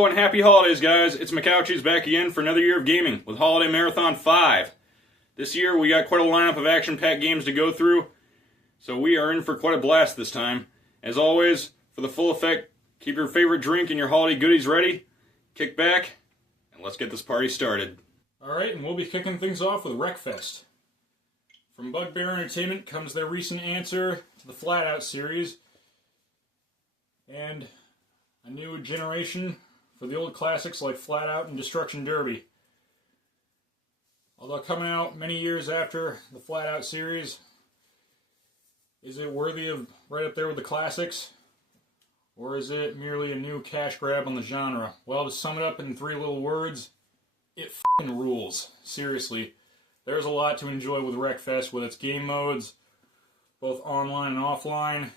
Hello and happy holidays, guys. It's McCouchies back again for another year of gaming with Holiday Marathon 5. This year we got quite a lineup of action-packed games to go through, so we are in for quite a blast this time. As always, for the full effect, keep your favorite drink and your holiday goodies ready, kick back, and let's get this party started. Alright, and we'll be kicking things off with Wreckfest. From Bugbear Entertainment comes their recent answer to the Flat Out series, and a new generation for the old classics like Flat Out and Destruction Derby. Although coming out many years after the Flat Out series, is it worthy of right up there with the classics? Or is it merely a new cash grab on the genre? Well, to sum it up in 3 little words, it f***ing rules. Seriously, there's a lot to enjoy with Wreckfest with its game modes, both online and offline,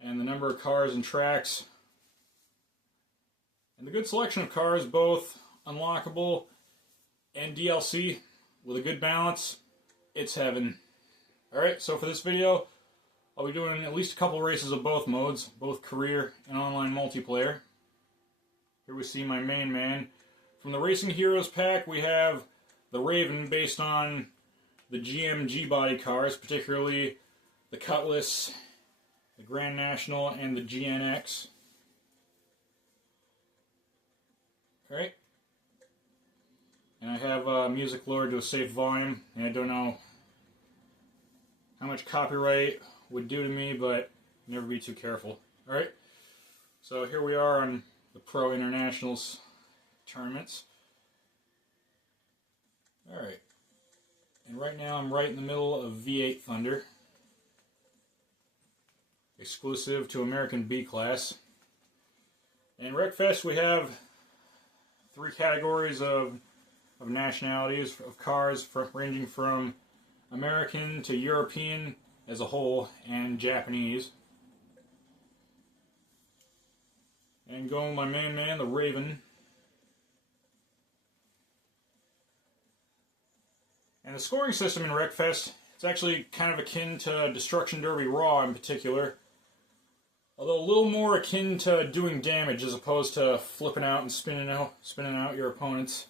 and the number of cars and tracks. And the good selection of cars, both unlockable and DLC, with a good balance. It's heaven. Alright, so for this video, I'll be doing at least a couple races of both modes, both career and online multiplayer. Here we see my main man. From the Racing Heroes pack, we have the Raven, based on the GM G-Body cars, particularly the Cutlass, the Grand National, and the GNX. Alright. And I have music lowered to a safe volume, and I don't know how much copyright would do to me, but never be too careful. Alright, so here we are on the Pro Internationals tournaments. Alright, and right now I'm right in the middle of V8 Thunder, exclusive to American B-Class. In Wreckfest we have 3 categories of nationalities of cars, ranging from American to European as a whole, and Japanese. And going with my main man, the Raven. And the scoring system in Wreckfest, it's actually kind of akin to Destruction Derby Raw in particular, although a little more akin to doing damage as opposed to flipping out and spinning out your opponents.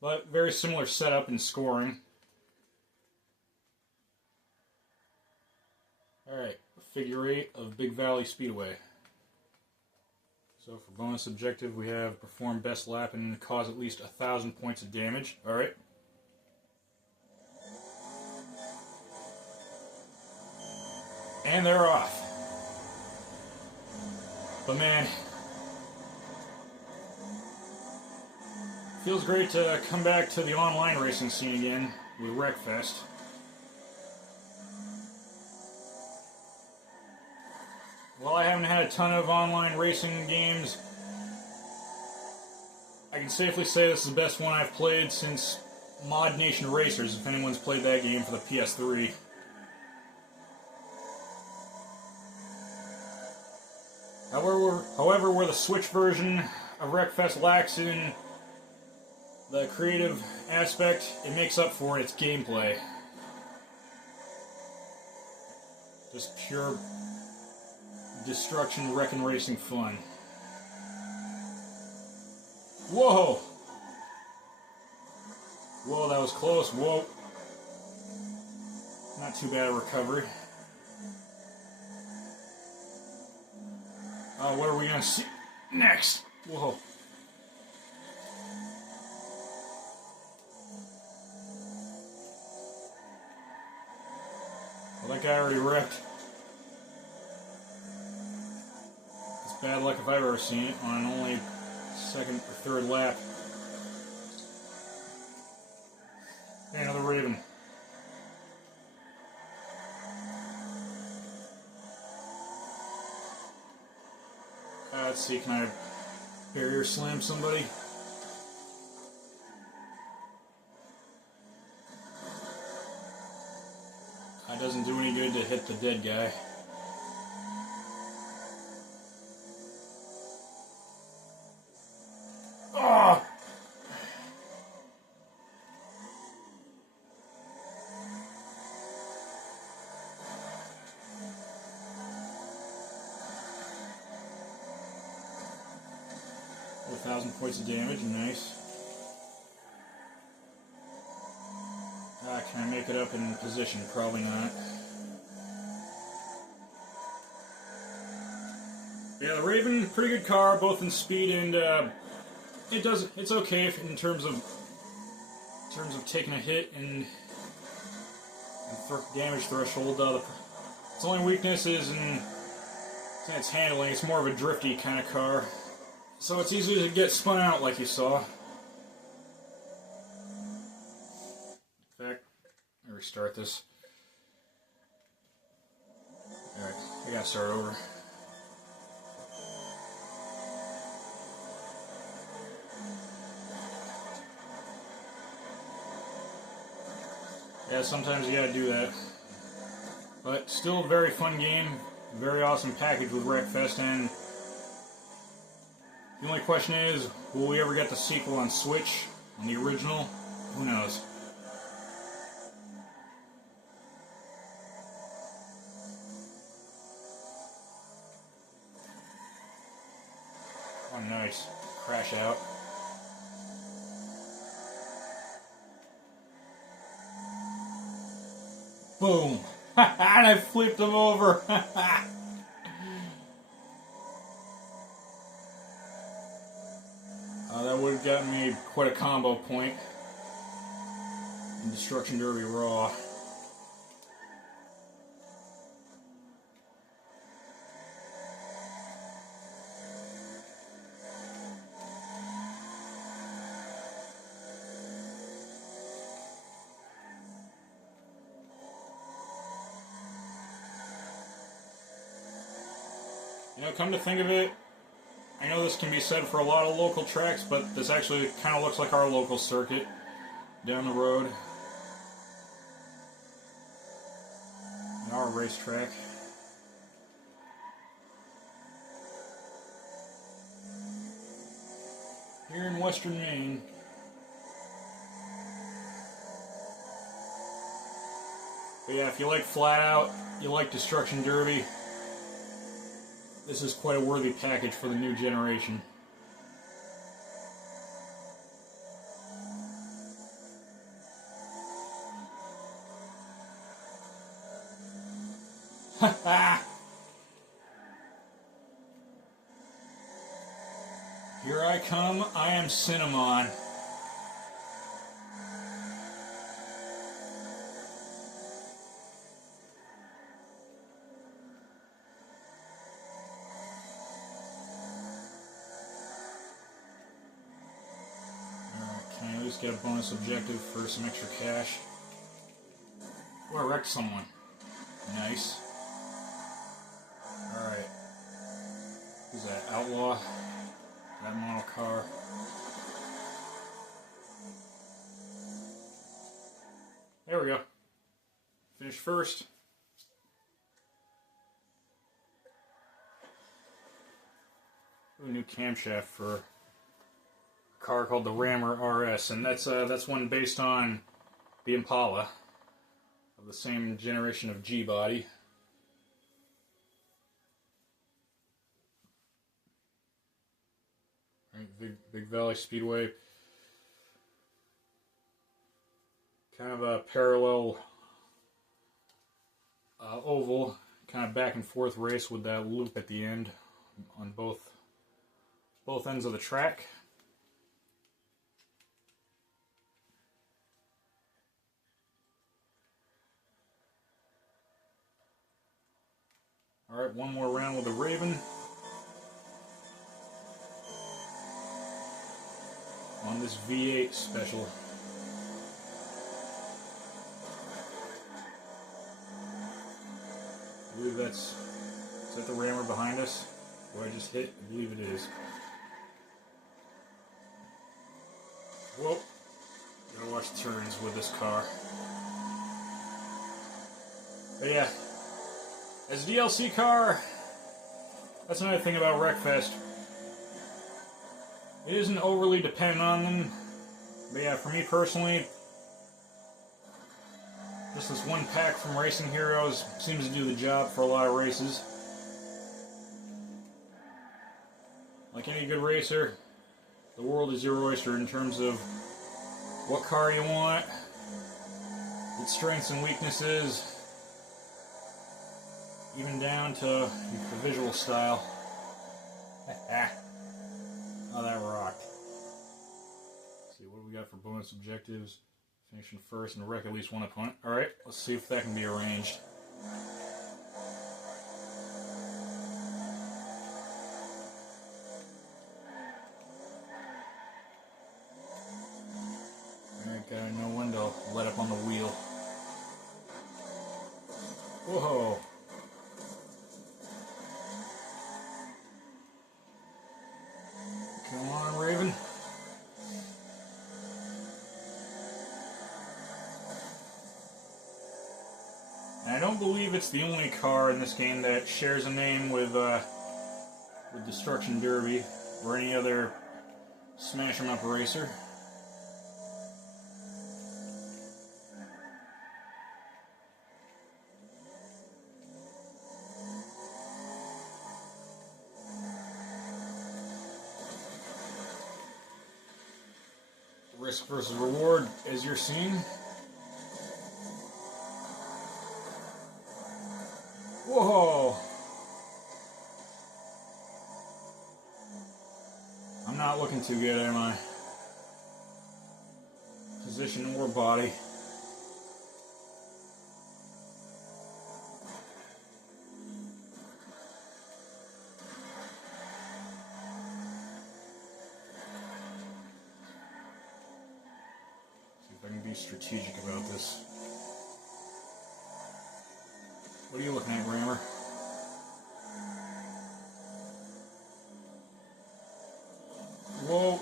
But very similar setup and scoring. Alright, figure 8 of Big Valley Speedway. So for bonus objective we have perform best lap and cause at least 1,000 points of damage. Alright. And they're off. But man, feels great to come back to the online racing scene again with Wreckfest. While I haven't had a ton of online racing games, I can safely say this is the best one I've played since Mod Nation Racers, if anyone's played that game for the PS3. However, where the Switch version of Wreckfest lacks in the creative aspect, it makes up for in its gameplay. Just pure destruction, wrecking racing fun. Whoa! Whoa, that was close. Whoa. Not too bad a recovery. What are we going to see next? Whoa. Well, that guy already wrecked. It's bad luck if I've ever seen it on an only 2nd or 3rd lap. Hey, another Raven. Let's see, can I barrier slam somebody? That doesn't do any good to hit the dead guy. Oh! 1,000 points of damage, nice. Can I make it up in position? Probably not. Yeah, the Raven, pretty good car, both in speed and it's okay in terms of taking a hit and damage threshold. Its only weakness is in its handling. It's more of a drifty kind of car, so it's easy to get spun out, like you saw. In fact, let me restart this. All right, I gotta start over. Yeah, sometimes you gotta do that. But still a very fun game, very awesome package with Wreckfest, and the only question is, will we ever get the sequel on Switch, on the original? Who knows? Oh, nice. Crash out. Boom! And I flipped him over! That would have gotten me quite a combo point in Destruction Derby Raw. You know, come to think of it, I know this can be said for a lot of local tracks, but this actually kind of looks like our local circuit down the road. And our racetrack. Here in Western Maine. But yeah, if you like Flat Out, you like Destruction Derby, this is quite a worthy package for the new generation. Here I come, I am Cinnamon. Can I at least get a bonus objective for some extra cash? Oh, I wrecked someone. Nice. Alright. Who's that? Outlaw? That model car. There we go. Finish first. A new camshaft for a car called the Rammer RS, and that's one based on the Impala of the same generation of G-body. Big Valley Speedway. Kind of a parallel oval, kind of back and forth race with that loop at the end on both ends of the track. Alright, one more round with the Raven. On this V8 special. I believe is that the Rammer behind us? Who I just hit? I believe it is. Whoa. Gotta watch the turns with this car. But yeah, as a DLC car, that's another thing about Wreckfest. It isn't overly dependent on them, but yeah, for me personally, just this one pack from Racing Heroes seems to do the job for a lot of races. Like any good racer, The world is your oyster in terms of what car you want, its strengths and weaknesses, even down to the visual style. Oh, that rocked. Let's see, what do we got for bonus objectives? Finishing first and wreck at least one opponent. Alright, let's see if that can be arranged. Alright, gotta know when to let up on the wheel. Whoa! Come on, Raven. And I don't believe it's the only car in this game that shares a name with Destruction Derby or any other smash 'em up racer. Risk versus reward, as you're seeing. Whoa! I'm not looking too good, am I? Position or body. See if I can be strategic about this. What are you looking at, Rammer? Whoa.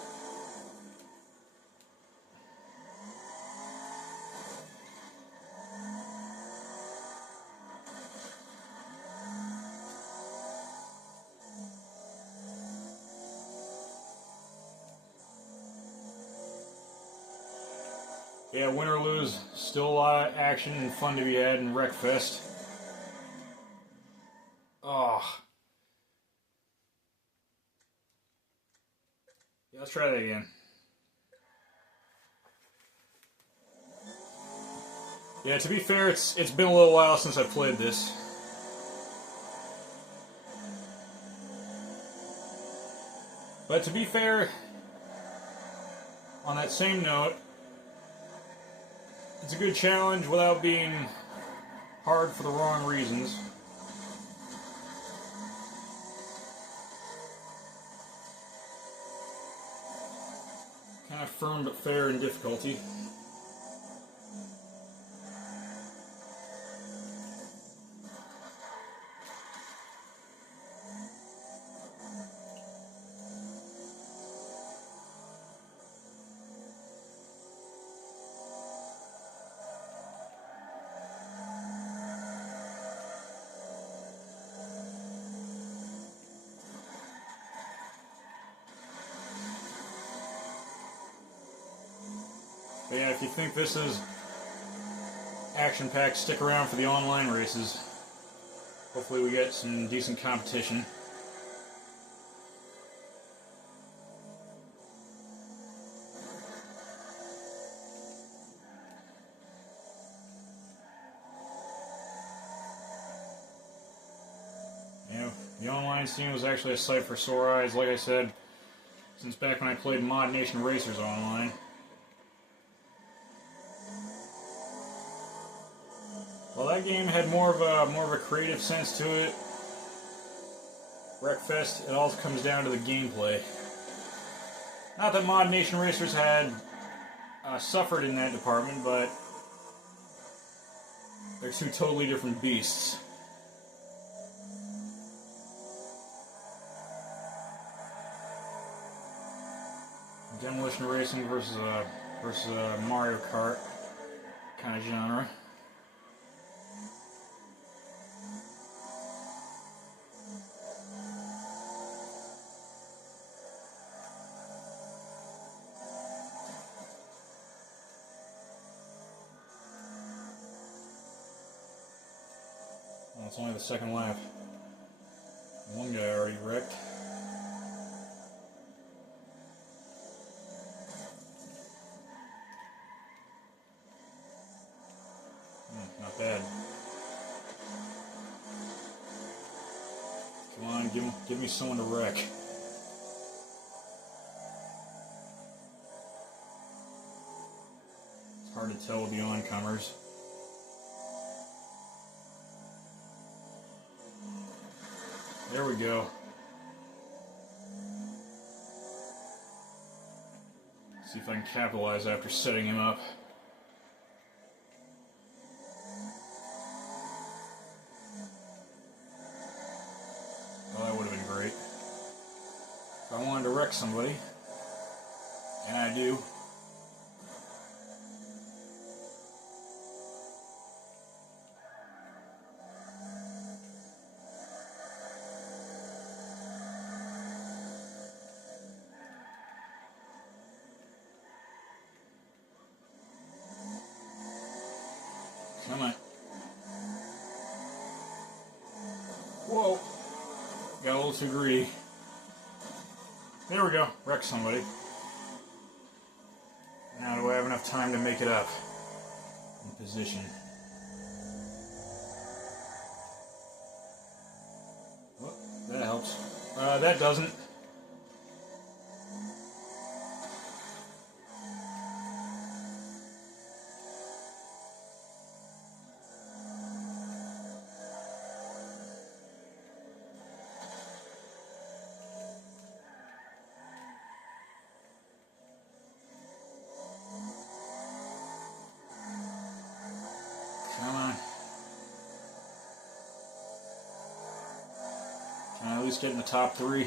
Yeah, win or lose, still a lot of action and fun to be had in Wreckfest. Oh. Yeah, let's try that again. Yeah, to be fair, it's been a little while since I've played this. But to be fair, on that same note, it's a good challenge without being hard for the wrong reasons. Kind of firm but fair in difficulty. But yeah, if you think this is action-packed, stick around for the online races. Hopefully we get some decent competition. You know, the online scene was actually a sight for sore eyes, like I said, since back when I played Mod Nation Racers online. Well, that game had more of a creative sense to it. Wreckfest, it all comes down to the gameplay. Not that Mod Nation Racers had suffered in that department, but they're two totally different beasts. Demolition Racing versus Mario Kart kind of genre. Well, it's only the second lap. One guy already wrecked. Not bad. Come on, give me someone to wreck. It's hard to tell with the oncomers. There we go. See if I can capitalize after setting him up. Well, that would have been great. If I wanted to wreck somebody, and I do. Come on. Whoa. Got a little too greedy. There we go. Wreck somebody. Now do I have enough time to make it up? In position. Oh, that helps. That doesn't. Come on. Can I at least get in the top 3?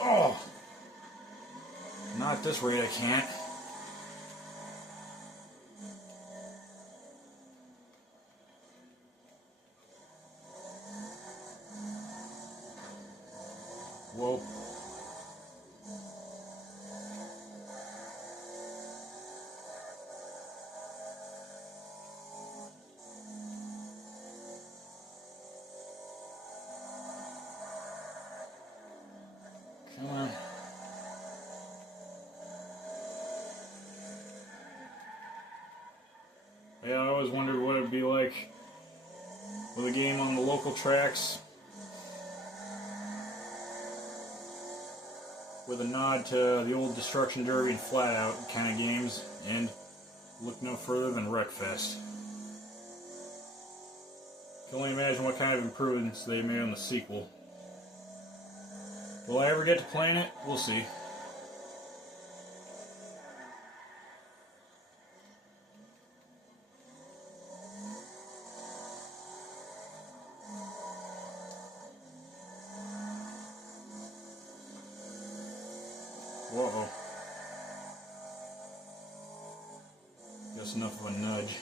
Oh! Not at this rate, I can't. Whoa. Come on. Yeah, I always wondered what it would be like with a game on the local tracks with a nod to the old Destruction Derby and Flat Out kind of games, and look no further than Wreckfest. Can only imagine what kind of improvements they made on the sequel. Will I ever get to playing it? We'll see. Whoa. Guess enough of a nudge.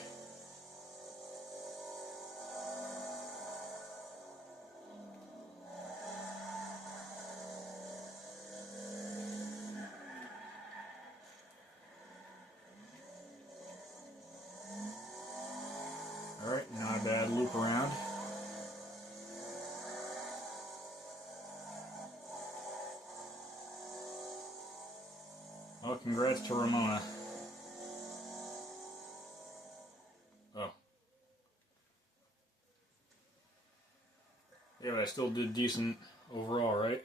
Alright, not a bad loop around. Oh, congrats to Ramona. Oh. Yeah, but I still did decent overall, right?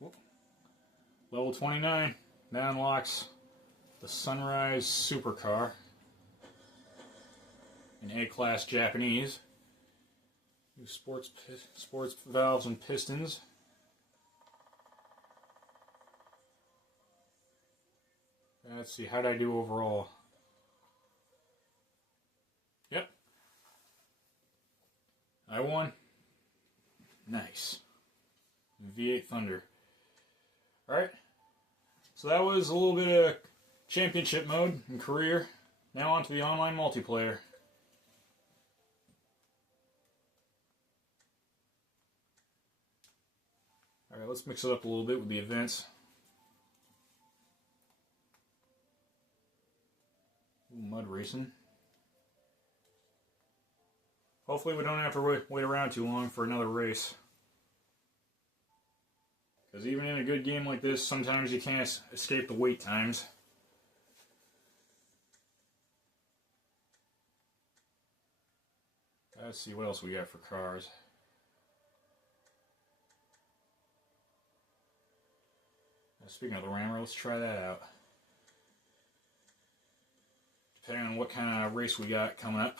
Whoop. Level 29. That unlocks the Sunrise Supercar in A-Class Japanese. New sports valves and pistons. Let's see, how did I do overall? Yep. I won. Nice. V8 Thunder. Alright. So that was a little bit of championship mode and career. Now on to the online multiplayer. Alright, let's mix it up a little bit with the events. Ooh, mud racing. hopefully we don't have to wait around too long for another race. Because even in a good game like this, sometimes you can't escape the wait times. Let's see what else we got for cars. Now, speaking of the Rammer, let's try that out. Depending on what kind of race we got coming up.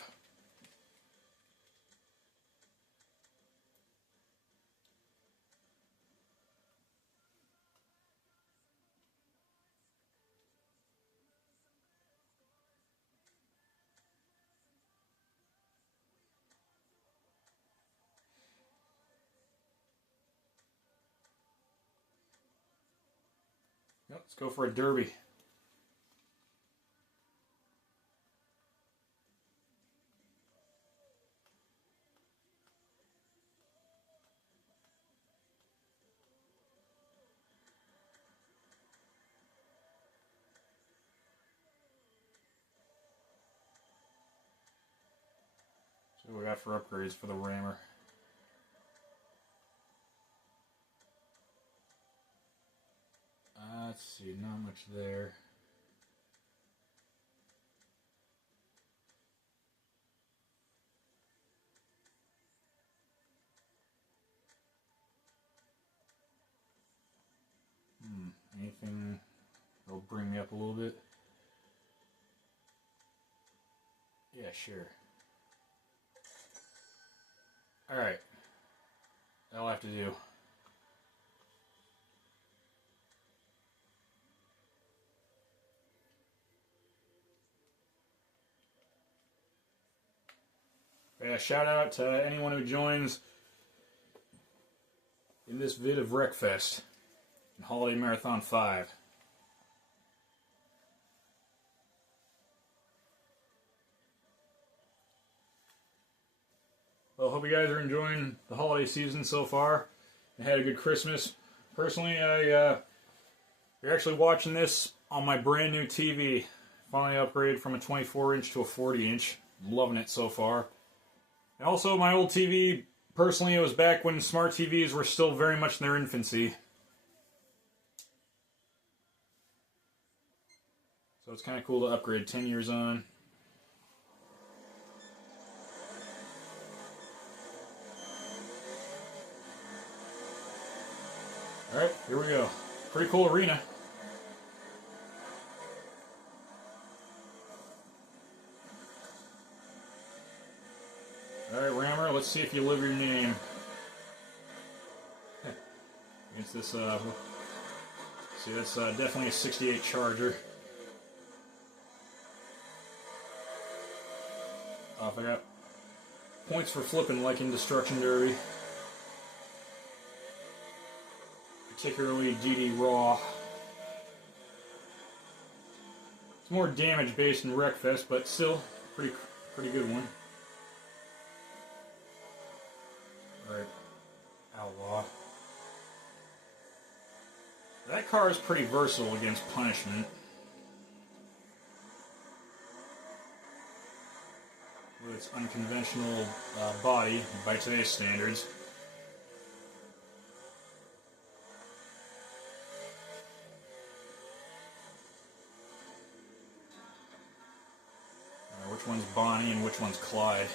Yep, let's go for a derby. So what we got for upgrades for the Rammer? Let's see, not much there. Anything that'll bring me up a little bit? Yeah, sure. Alright. That'll have to do. Yeah, shout out to anyone who joins in this vid of Wreckfest and Holiday Marathon 5. Well, hope you guys are enjoying the holiday season so far and had a good Christmas. Personally, you're actually watching this on my brand new TV. Finally upgraded from a 24-inch to a 40-inch. I'm loving it so far. And also, my old TV, personally, it was back when smart TVs were still very much in their infancy. So it's kind of cool to upgrade 10 years on. Alright, here we go. Pretty cool arena. Alright, Rammer, let's see if you live your name. Against this, see, that's definitely a 68 Charger. Off I got points for flipping like in Destruction Derby. Particularly DD Raw. It's more damage based than Wreckfest, but still pretty good one. Alright, Outlaw. That car is pretty versatile against Punishment. With its unconventional body by today's standards. Which one's Bonnie and which one's Clyde?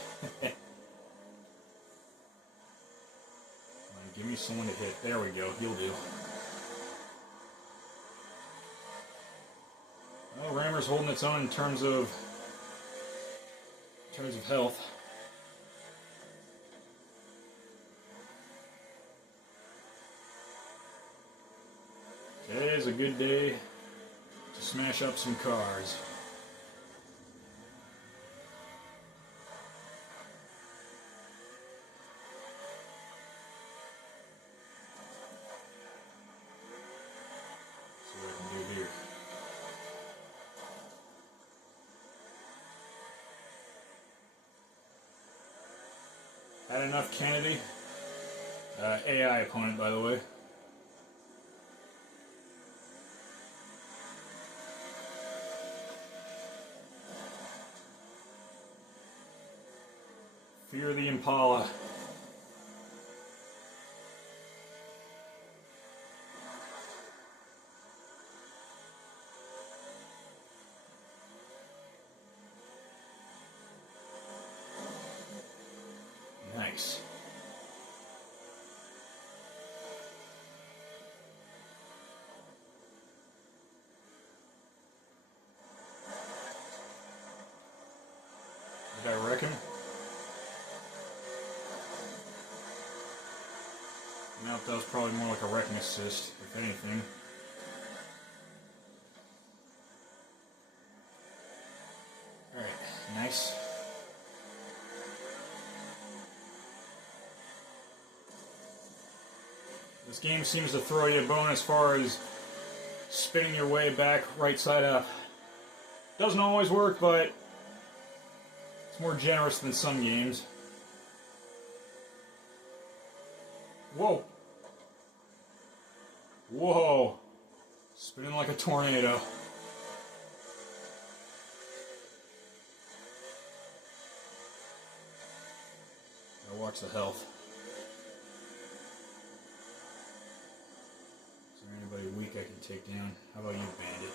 Give me someone to hit. There we go. He'll do. Well, Rammer's holding its own in terms of health. Today is a good day to smash up some cars. See what I can do here. Had enough Kennedy. AI opponent, by the way. Fear the Impala. Nice. Did I wreck him? Nope, that was probably more like a wrecking assist, if anything. Alright, nice. This game seems to throw you a bone as far as spinning your way back right side up. Doesn't always work, but it's more generous than some games. Whoa. Whoa. Spinning like a tornado. Gotta watch the health. Is there anybody weak I can take down? How about you, Bandit?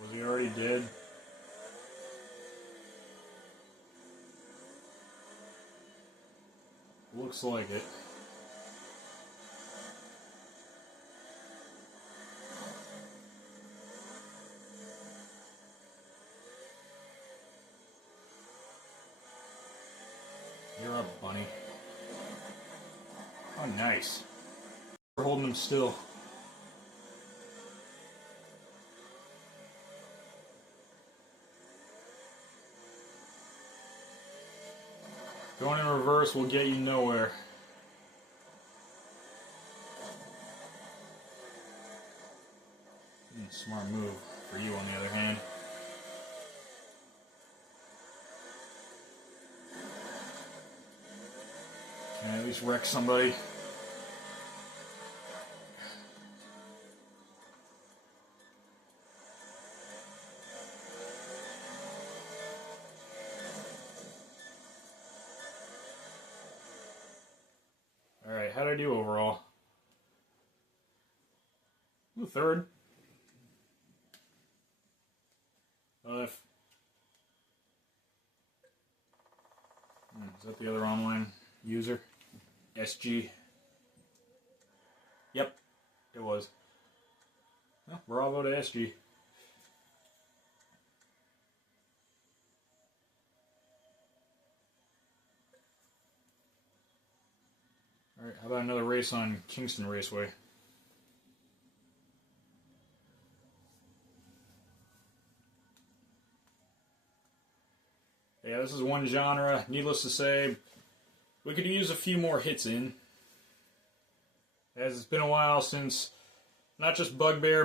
Was he already dead? Looks like it. You're up, bunny. Oh, nice. We're holding him still. Going in reverse will get you nowhere. Smart move for you, on the other hand. Can I at least wreck somebody? Alright, how'd I do overall? Ooh, third. Is that the other online user? SG. Yep, it was. Well, bravo to SG. Alright, how about another race on Kingston Raceway? Yeah, this is one genre. Needless to say, we could use a few more hits in. As it's been a while since not just Bugbear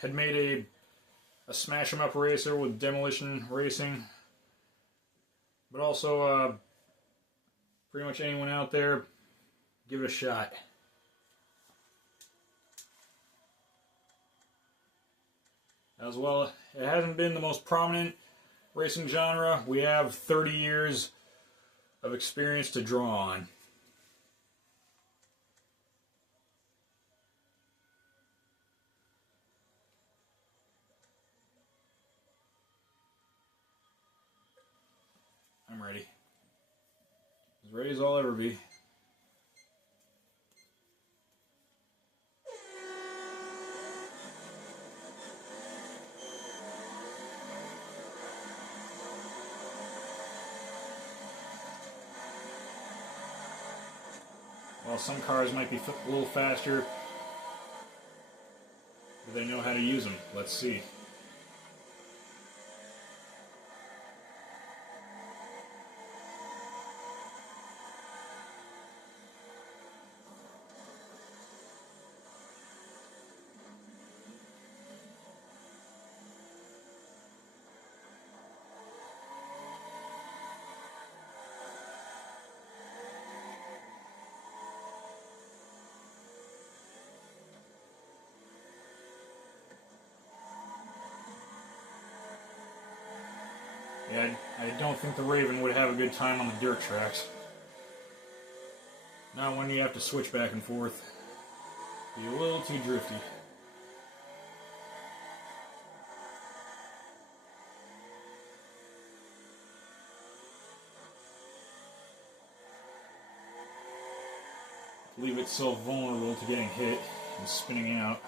had made a smash 'em up racer with Demolition Racing, but also pretty much anyone out there, give it a shot. As well, it hasn't been the most prominent racing genre. We have 30 years of experience to draw on. I'm ready. As ready as I'll ever be. While some cars might be a little faster, do they know how to use them? Let's see. I don't think the Raven would have a good time on the dirt tracks. Not when you have to switch back and forth. Be a little too drifty. Leave it so vulnerable to getting hit and spinning out.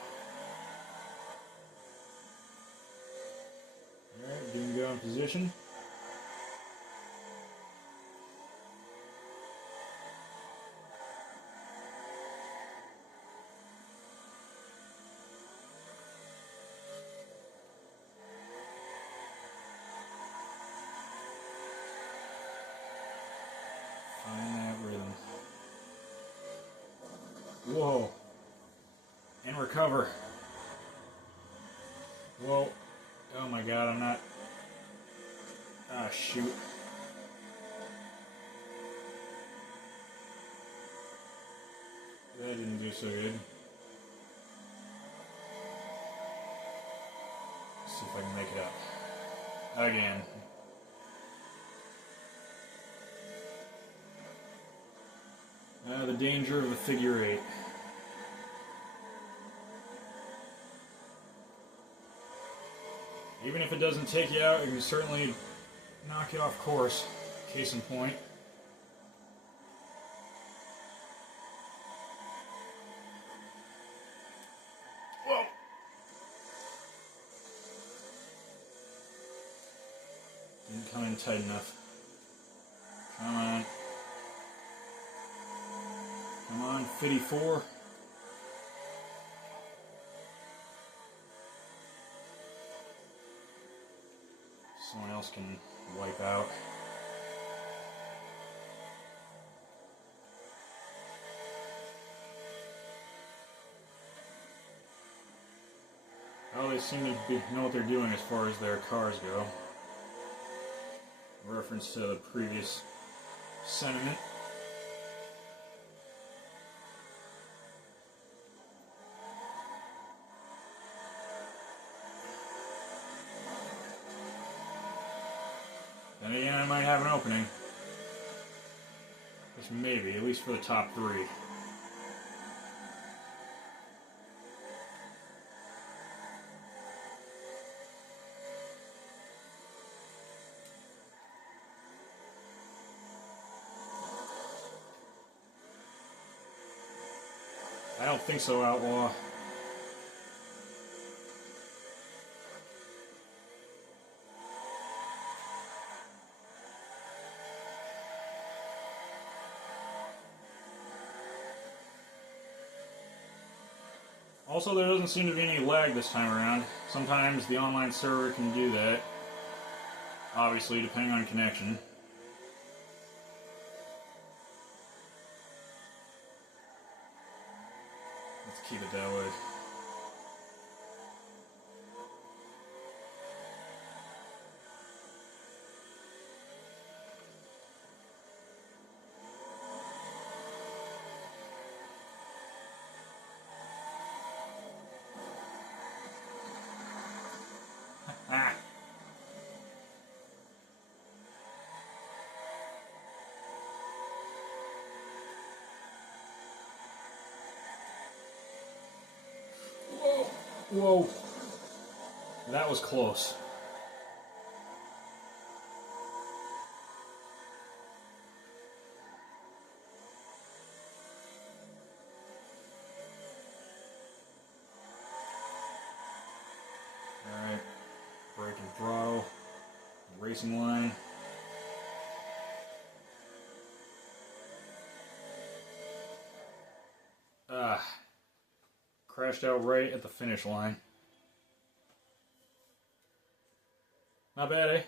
Alright, didn't go in position. Find that rhythm. Whoa. And recover. Whoa. Oh my god, I'm not... Ah, shoot. That didn't do so good. Let's see if I can make it up. Again. The danger of the figure eight. Even if it doesn't take you out, it can certainly knock you off course. Case in point. Whoa! Didn't come in tight enough. Come on. Come on, 54. Someone else can wipe out. Oh, they seem to know what they're doing as far as their cars go. Reference to the previous sentiment. Then again, I might have an opening. Just maybe, at least for the top three. I don't think so, Outlaw. Also, there doesn't seem to be any lag this time around. Sometimes the online server can do that. Obviously, depending on connection. Let's keep it that way. Ah. Whoa. Whoa. That was close. Alright. Brake and throttle. Racing line. Crashed out right at the finish line. Not bad, eh?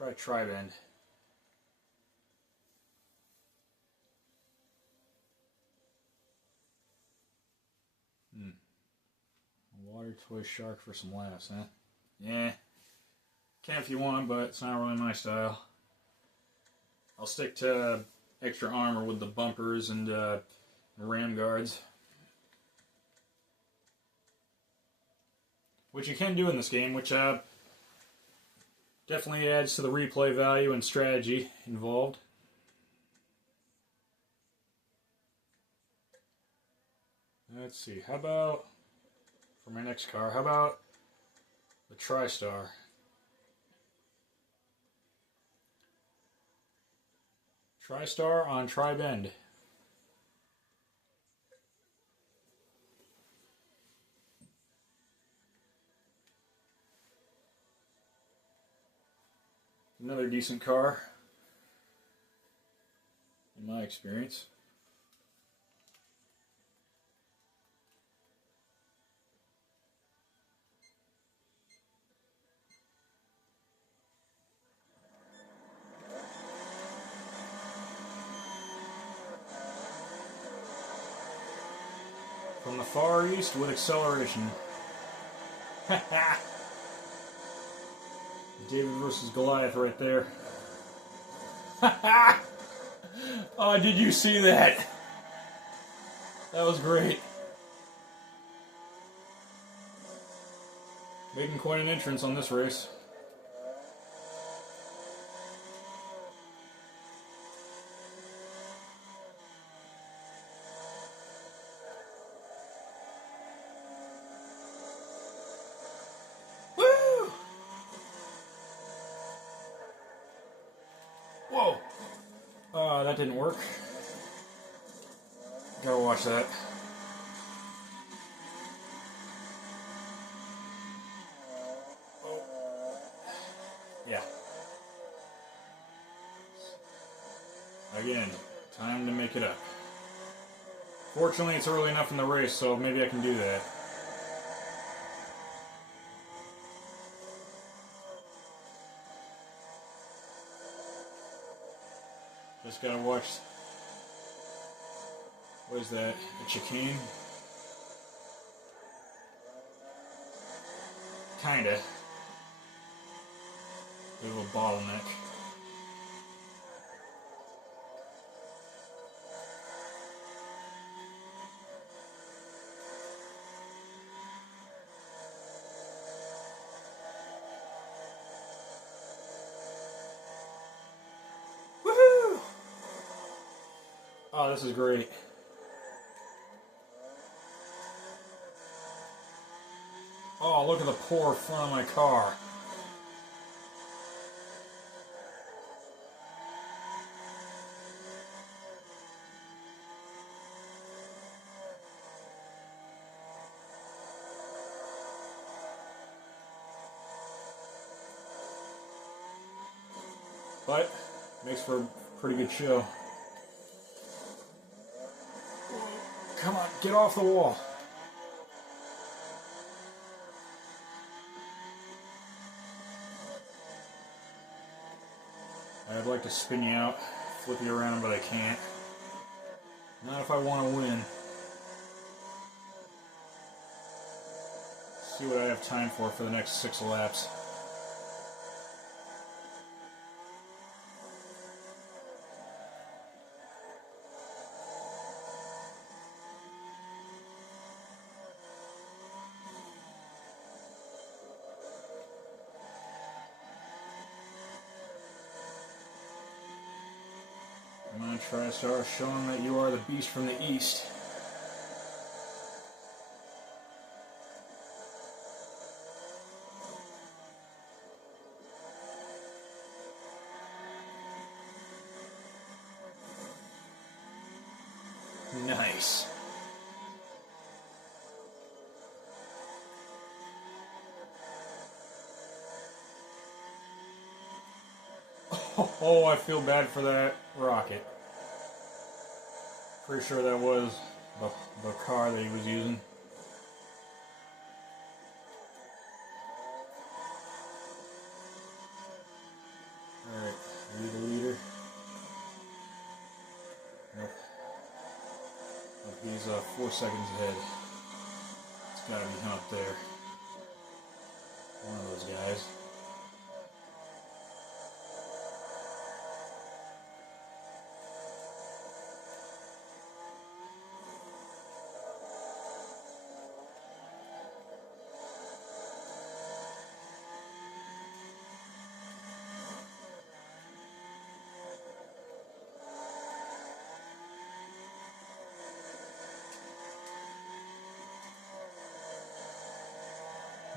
Try tri-bend. Water toy shark for some laughs, huh? Yeah. Can if you want, but it's not really my style. I'll stick to extra armor with the bumpers and ram guards. Which you can do in this game, which definitely adds to the replay value and strategy involved. Let's see, how about, for my next car, how about the TriStar? TriStar on tri-bend. Another decent car, in my experience. From the Far East with acceleration. David versus Goliath right there. Oh, did you see that? That was great. Making quite an entrance on this race. Woo! Whoa! That didn't work. Gotta watch that. Oh. Yeah. Again, time to make it up. Fortunately, it's early enough in the race, so maybe I can do that. Just gotta watch. What is that? A chicane? Kinda. Bit of a bottleneck. Woohoo! Oh, this is great. Oh, look at the poor front of my car. But makes for a pretty good show. Come on, get off the wall. I'd like to spin you out, flip you around, but I can't. Not if I want to win. See what I have time for the next 6 laps. I'm going to try to start showing that you are the beast from the east. Nice. Oh, I feel bad for that rocket. Pretty sure that was the car that he was using. Be the leader. Nope. He's 4 seconds ahead. It's gotta be him up there. One of those guys.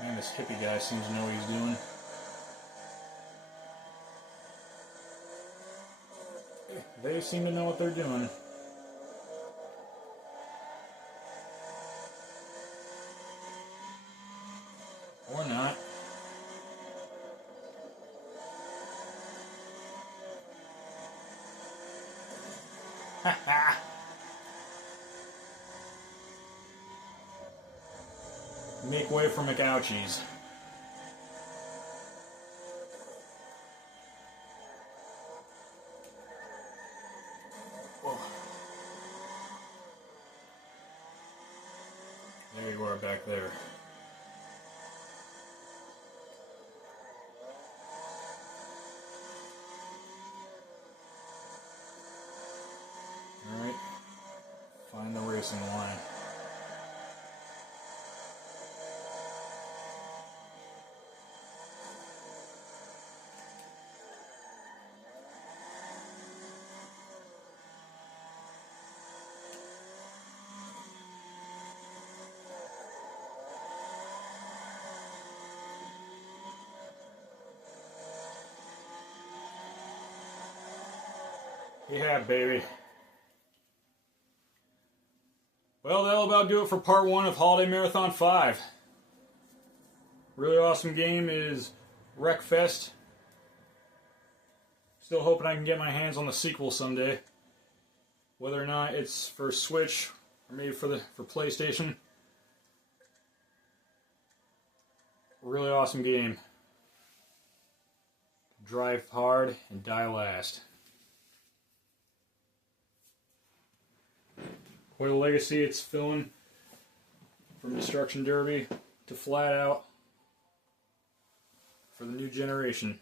Man, this hippie guy seems to know what he's doing. They seem to know what they're doing. Or not. Ha ha! Make way for McOuchies. There you are back there. Alright. Find the racing line. Yeah, baby. Well, that'll about do it for part 1 of Holiday Marathon 5. Really awesome game is Wreckfest. Still hoping I can get my hands on the sequel someday. Whether or not it's for Switch or maybe for PlayStation. Really awesome game. Drive hard and die last. Quite a legacy it's filling, from Destruction Derby to Flat Out for the new generation.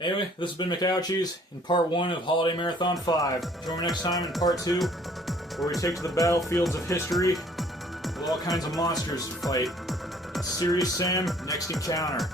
Anyway, this has been McOuchies in part 1 of Holiday Marathon 5. Join me next time in part 2, where we take to the battlefields of history with all kinds of monsters to fight. Serious Sam, next encounter.